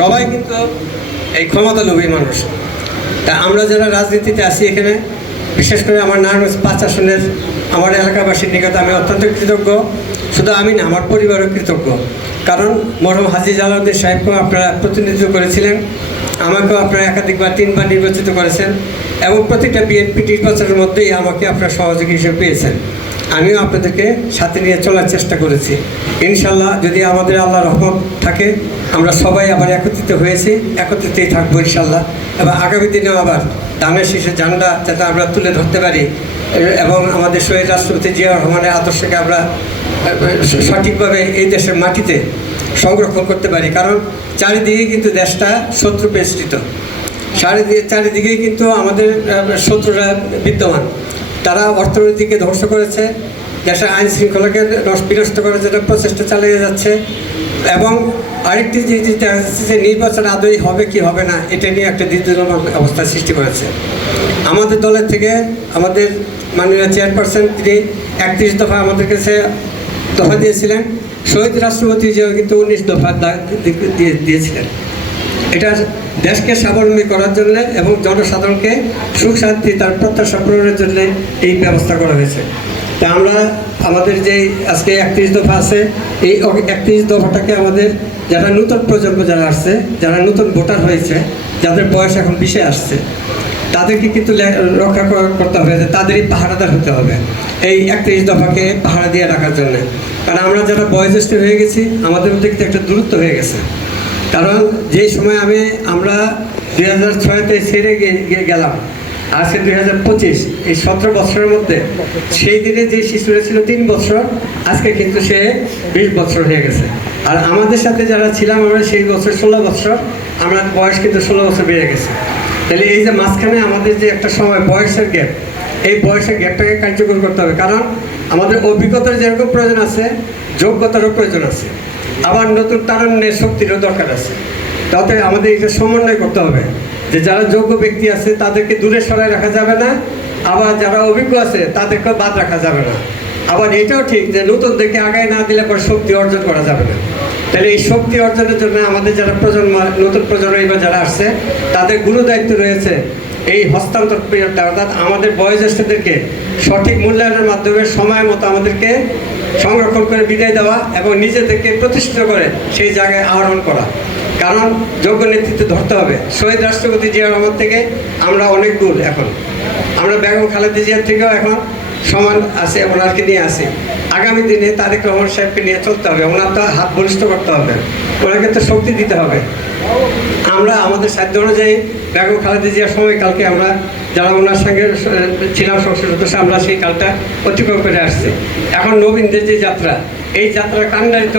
সবাই কিন্তু এই ক্ষমতা লোভী মানুষ। তা আমরা যারা রাজনীতিতে আছি এখানে, বিশেষ করে আমার নারায়ণগঞ্জ পাঁচ আসনের আমার এলাকাবাসীর নিকট আমি অত্যন্ত কৃতজ্ঞ। শুধু আমি না, আমার পরিবারও কৃতজ্ঞ। কারণ মরহম হাজি জালাউদ্দিন সাহেবকেও আপনারা প্রতিনিধিত্ব করেছিলেন। আমাকেও আপনারা একাধিকবার, তিনবার নির্বাচিত করেছেন এবং প্রতিটা বিএনপি নির্বাচনের মধ্যেই আমাকে আপনারা সহযোগী হিসেবে পেয়েছেন। আমিও আপনাদেরকে সাথে নিয়ে চলার চেষ্টা করেছি। ইনশাল্লাহ যদি আমাদের আল্লাহ রহমত থাকে, আমরা সবাই আবার একত্রিত হয়েছি, একত্রিতই থাকব ইনশাল্লাহ এবং আগামী দিনেও আবার দামের শীষে ঝান্ডা যাতে আমরা তুলে ধরতে পারি, এবং আমাদের শহীদ রাষ্ট্রপতি জিয়া রহমানের আদর্শকে আমরা সঠিকভাবে এই দেশের মাটিতে সংরক্ষণ করতে পারি। কারণ চারিদিকে কিন্তু দেশটা শত্রু বেষ্টিত। চারিদিকে, চারিদিকেই কিন্তু আমাদের শত্রুরা বিদ্যমান। তারা অর্থনীতিকে ধ্বংস করেছে, দেশের আইন শৃঙ্খলাকে নষ্ট- বিনষ্ট করার জন্য প্রচেষ্টা চালিয়ে যাচ্ছে। এবং আরেকটি যে হচ্ছে যে নির্বাচন আদৌ হবে কি হবে না, এটা নিয়ে একটা দ্বিধাজনক অবস্থা সৃষ্টি করেছে। আমাদের দলের থেকে আমাদের মাননীয় চেয়ারপারসন তিনি একত্রিশ দফা আমাদের কাছে দফা দিয়েছিলেন। শহীদ রাষ্ট্রপতি জিয়াও কিন্তু উনিশ দফা দিয়েছিলেন। এটা দেশকে স্বাবলম্বী করার জন্য এবং জনসাধারণকে সুখ শান্তি তার প্রত্যাশা পূরণের জন্য এই ব্যবস্থা করা হয়েছে। তা আমরা আমাদের যে আজকে একত্রিশ দফা আছে, এই একত্রিশ দফাটাকে আমাদের যারা নতুন প্রজন্ম যারা আসছে, যারা নতুন ভোটার হয়েছে, যাদের বয়স এখন বিশে আসছে, তাদেরকে কিন্তু রক্ষা কর- করতে হবে, যে তাদেরই পাহারাদার হতে হবে এই একত্রিশ দফাকে পাহারা দিয়ে রাখার জন্য। কারণ আমরা যারা বয়োজ্যেষ্ঠ হয়ে গেছি, আমাদের মধ্যে কিন্তু একটা দূরত্ব হয়ে গেছে। কারণ যে সময় আমি, আমরা দুই হাজার ছয়তে ছেড়ে গেলাম আজকে দুই হাজার পঁচিশ, এই সতেরো বছরের মধ্যে, সেই দিনে যে শিশুরা ছিল তিন বছর, আজকে কিন্তু সে বিশ বছর হয়ে গেছে। আর আমাদের সাথে যারা ছিলাম, আমরা সেই বছর ষোলো বছর, আমরা বয়স কিন্তু ষোলো বছর বেড়ে গেছে। তাহলে এই যে মাঝখানে আমাদের যে একটা সময়, বয়সের গ্যাপ এই বয়সের গ্যাপটাকে কার্যকর করতে হবে। কারণ আমাদের অভিজ্ঞতার যেরকম প্রয়োজন আছে, যোগ্যতারও প্রয়োজন আছে। আবার নতুন তারণ্যের শক্তিরও দরকার আছে। তাতে আমাদের এটা সমন্বয় করতে হবে, যে যারা যোগ্য ব্যক্তি আছে, তাদেরকে দূরে সরাই রাখা যাবে না, আবার যারা অভিজ্ঞ আছে তাদেরকেও বাদ রাখা যাবে না। আবার এটাও ঠিক যে নতুনদেরকে আগায় না দিলে পর শক্তি অর্জন করা যাবে না। তাহলে এই শক্তি অর্জনের জন্য আমাদের যারা প্রজন্ম, নতুন প্রজন্ম এবার যারা আসছে, তাদের গুরু দায়িত্ব রয়েছে এই হস্তান্তর অর্থাৎ আমাদের বয়োজ্যেষ্ঠদেরকে সঠিক মূল্যায়নের মাধ্যমে সময় মতো আমাদেরকে সংরক্ষণ করে বিদায় দেওয়া এবং নিজেদেরকে প্রতিষ্ঠিত করে সেই জায়গায় আহরণ করা। কারণ যোগ্য নেতৃত্ব ধরতে হবে। শহীদ রাষ্ট্রপতি জিয়া রহমান থেকে আমরা অনেক দূর এখন। আমরা বেগম খালেদা জিয়ার থেকেও এখন সমান আছে ওনারকে নিয়ে আসি আগামী দিনে তারেক রহমান সাহেবকে নিয়ে চলতে হবে। ওনার তো হাত বলিষ্ঠ করতে হবে। ওনাকে তো শক্তি দিতে হবে। আমরা আমাদের সাধ্য অনুযায়ী বেগম খালেদা জিয়ার সময় কালকে আমরা যারা ওনার সঙ্গে ছিলাম, সংসদ সদস্য, আমরা সেই কালটা অতিক্রম করে আসছি। এখন নবীনদের যে যাত্রা, এই যাত্রা কান্ডারিত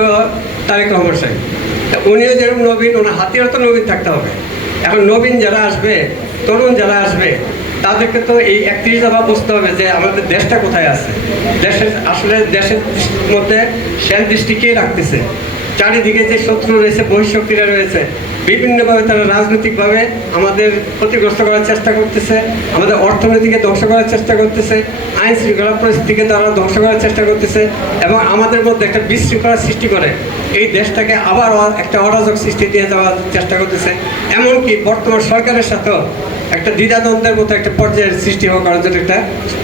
তারেক রহমান সাহেব। উনিও যেরকম নবীন, ওনার হাতিয়ারও তো নবীন থাকতে হবে। এখন নবীন যারা আসবে, তরুণ যারা আসবে, তাদেরকে তো এই একত্রিশ দফা বুঝতে হবে যে আমাদের দেশটা কোথায় আছে? দেশের আসলে দেশের মধ্যে শেষ দৃষ্টি কে রাখতেছে। চারিদিকে যে শত্রু রয়েছে, বহিঃশক্তিরা রয়েছে, বিভিন্নভাবে তারা রাজনৈতিকভাবে আমাদের ক্ষতিগ্রস্ত করার চেষ্টা করতেছে, আমাদের অর্থনীতিকে ধ্বংস করার চেষ্টা করতেছে আইন শৃঙ্খলা পরিস্থিতিকে তারা ধ্বংস করার চেষ্টা করতেছে এবং আমাদের মধ্যে একটা বিশৃঙ্খলা সৃষ্টি করে। এই দেশটাকে আবার একটা অরাজক সৃষ্টি দিয়ে যাওয়ার চেষ্টা করতেছে। এমনকি বর্তমান সরকারের সাথেও একটা দ্বিধাদ্বন্দ্বের মতো একটা পর্যায়ের সৃষ্টি হওয়া করার জন্য একটা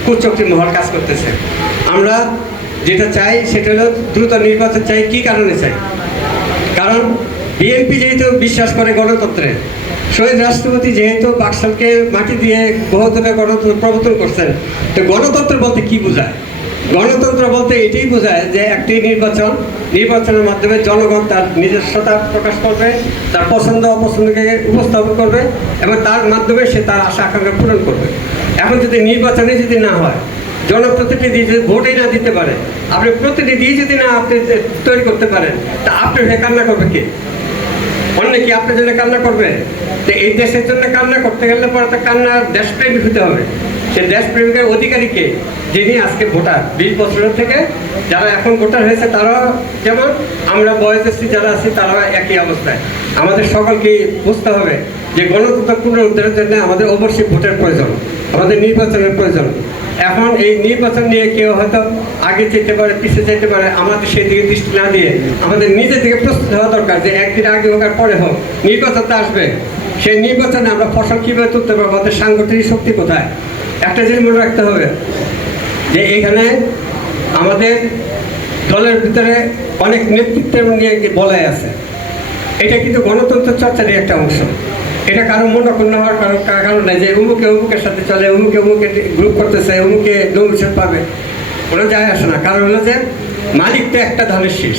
কুচক্রী মহল কাজ করতেছে। আমরা যেটা চাই সেটা হলো দ্রুত নির্বাচন চাই, কি কারণে চাই? কারণ বিএনপি যেহেতু বিশ্বাস করে গণতন্ত্রে, শহীদ রাষ্ট্রপতি যেহেতু বাকশালকে মাটি দিয়ে বহুদলীয় গণতন্ত্র প্রবর্তন করছেন, তো গণতন্ত্র বলতে কি বোঝায়? গণতন্ত্র বলতে এটাই বোঝায় যে একটি নির্বাচন, নির্বাচনের মাধ্যমে জনগণ তার নিজস্বতা প্রকাশ করবে, তার পছন্দ অপছন্দকে উপস্থাপন করবে এবং তার মাধ্যমে সে তার আশা আকাঙ্ক্ষা পূরণ করবে। এখন যদি নির্বাচনে যদি না হয় জনপ্রতিনিধি যদি ভোটই না দিতে পারে, আপনি প্রতিনিধি যদি না আপনি তৈরি করতে পারেন, তা আপনি হয়ে কান্না করবে কে? অন্য কি আপনার জন্য কান্না করবে? তো এই দেশের জন্য কান্না করতে গেলে পরে তো কান্না দেশপ্রেমিক হতে হবে। সে দেশপ্রেমিকের অধিকারীকে যিনি আজকে ভোটার। বিশ বছরের থেকে যারা এখন ভোটার হয়েছে, তারাও যেমন, আমরা বয়োজ্যেষ্ঠী যারা আছি, তারাও একই অবস্থায়। আমাদের সকলকে বুঝতে হবে যে গণতন্ত্র পুনরুদ্ধারের জন্য আমাদের অবশ্যই ভোটের প্রয়োজন, আমাদের নির্বাচনের প্রয়োজন। এখন এই নির্বাচন নিয়ে কেউ হয়তো আগে যেতে পারে, পিছিয়ে যেতে পারে, আমাদের সেই দিকে দৃষ্টি না দিয়ে আমাদের নিজে থেকে প্রস্তুত হওয়া দরকার যে একদিন আগে হোক আর পরে হোক। নির্বাচন তো আসবে। সেই নির্বাচনে আমরা ফসল কীভাবে তুলতে পারব? আমাদের সাংগঠনিক শক্তি কোথায়? একটা জিনিস মনে রাখতে হবে যে এখানে আমাদের দলের ভিতরে অনেক নেতৃত্বের নিয়ে বলাই আছে। এটা কিন্তু গণতন্ত্র চর্চারই একটা অংশ। এটা কারও মনোক্ষুণ্ণ হওয়ার কারণ কারণ নাই যে অমুকে অমুকের সাথে চলে অমুকে অমুকে গ্রুপ করতেছে অমুকে ডোমিশন পাবে। ওরা যায় আসে না। কারণ হলো যে, মালিক তো একটা ধানের শীষ।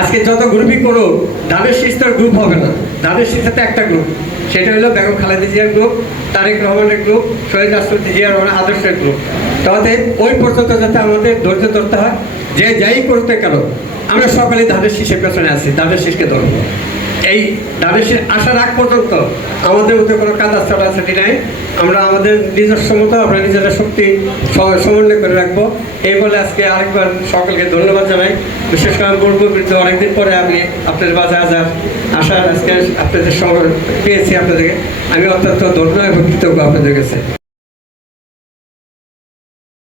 আজকে যত গ্রুপই করুক, ধানের শীষ তো গ্রুপ হবে না। ধানের শীষ তো একটা গ্রুপ সেটা হলো বেগম খালেদা জিয়ার গ্রুপ তারেক রহমানের গ্রুপ শহীদ রাষ্ট্রপতি জিয়া রহমান আদর্শের গ্রুপ তাহলে ওই পর্যন্ত যাতে আমাদের ধৈর্য ধরতে হয়, যে যাই করতে কেন, আমরা সকালে ধানের শীষের পেছনে আছি। ধানের শীষকে ধরবো। এই শীষ আসার আগ পর্যন্ত আমাদের মধ্যে কোনো কাদা ছড়াছাটি নাই। আমরা আমাদের নিজস্ব মতো, আমরা নিজেরা শক্তি সমন্বয় করে রাখব। এই বলে আজকে আরেকবার সকলকে ধন্যবাদ জানাই। বিশেষ করে আমি বলব কিন্তু অনেকদিন পরে আমি আপনাদের বাজার হাজার আসার আজকে আপনাদের সঙ্গে পেয়েছি আপনাদেরকে। আমি অত্যন্ত ধন্যবাদ কৃতজ্ঞ আপনাদের কাছে।